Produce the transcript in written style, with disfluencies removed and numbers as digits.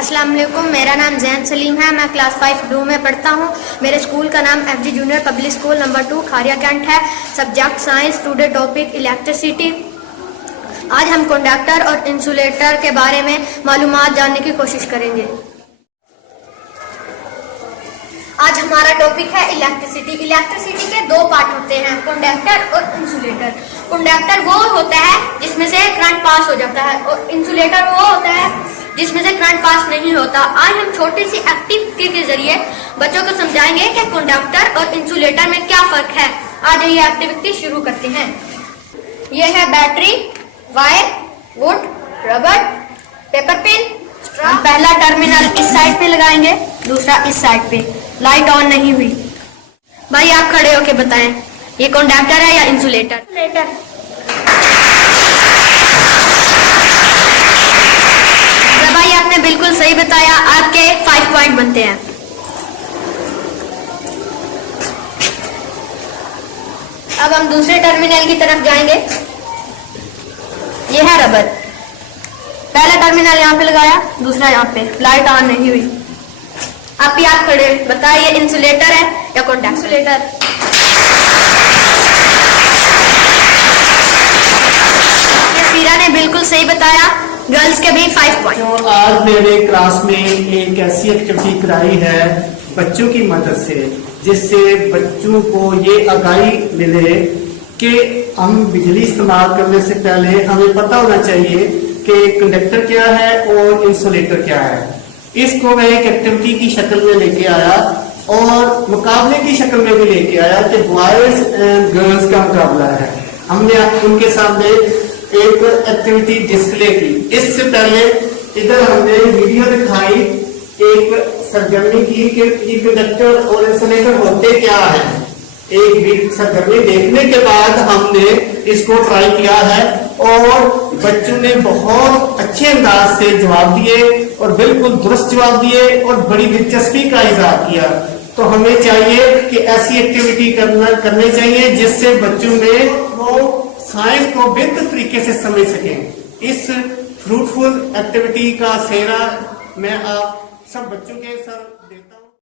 अस्सलाम वालेकुम, मेरा नाम जैन सलीम है। मैं क्लास 5 ब्लू में पढ़ता हूँ। मेरे स्कूल का नाम FG junior public school number 2 Kharian Cantt है। Subject science, today topic electricity. आज हम कंडक्टर और इंसुलेटर के बारे में मालूमात जानने की कोशिश करेंगे। आज हमारा टॉपिक है इलेक्ट्रिसिटी। इलेक्ट्रिसिटी के दो पार्ट होते हैं, कंडक्टर और इंसुलेटर। कंडक्टर वो होता है जिसमें से करंट पास हो जाता है और इंसुलेटर वो होता है जिसमें से करंट पास नहीं होता। आज हम छोटी सी एक्टिविटी के जरिए बच्चों को समझाएंगे कि कंडक्टर और इंसुलेटर में क्या फर्क है। आज ये एक्टिविटी शुरू करते हैं। ये है battery, wire, would, rubber, paper pin, straw. पहला टर्मिनल इस साइड पे लगाएंगे, दूसरा इस साइड पे। लाइट ऑन नहीं हुई। भाई आप खड़े होके बताएं, ये कंडक्टर है या इंसुलेटर? भाई आपने बिल्कुल सही बताया, आपके 5 पॉइंट बनते हैं। अब हम दूसरे टर्मिनल की तरफ जाएंगे। ये है रबर। पहला टर्मिनल यहाँ पे लगाया, दूसरा यहाँ पे। लाइट ऑन नहीं हुई। आप ही आप खड़े बताइए, इंसुलेटर है या कंडक्टर? सीरा ने बिल्कुल सही बताया। गर्ल्स के भी 5 पॉइंट। आज मेरे क्लास में एक ऐसी एक्टिविटी कराई है बच्चों की मदद से, जिससे बच्चों को ये आगाही मिले कि हम बिजली इस्तेमाल करने से पहले हमें पता होना चाहिए कि कंडक्टर क्या है और इंसुलेटर क्या है। इसको मैं एक एक्टिविटी की शक्ल में लेके आया और मुकाबले की शक्ल में भी लेके आया कि बॉयज एंड गर्ल्स का मुकाबला है। हमने उनके सामने एक एक्टिविटी डिस्प्ले की। इससे पहले इधर हमने वीडियो दिखाई, एक सरगर्मी की कि ये कंडक्टर और इंसुलेटर होते क्या है। एक सरगर्मी देखने के बाद हमने इसको ट्राई किया है और बच्चों ने बहुत अच्छे अंदाज से जवाब दिए और बिल्कुल दुरुस्त जवाब दिए और बड़ी दिलचस्पी का इजहार किया। तो हमें चाहिए कि ऐसी एक्टिविटी करनी चाहिए जिससे बच्चों में वो साइंस को बेहतर तरीके से समझ सकें। इस फ्रूटफुल एक्टिविटी का सेहरा मैं आप सब बच्चों के साथ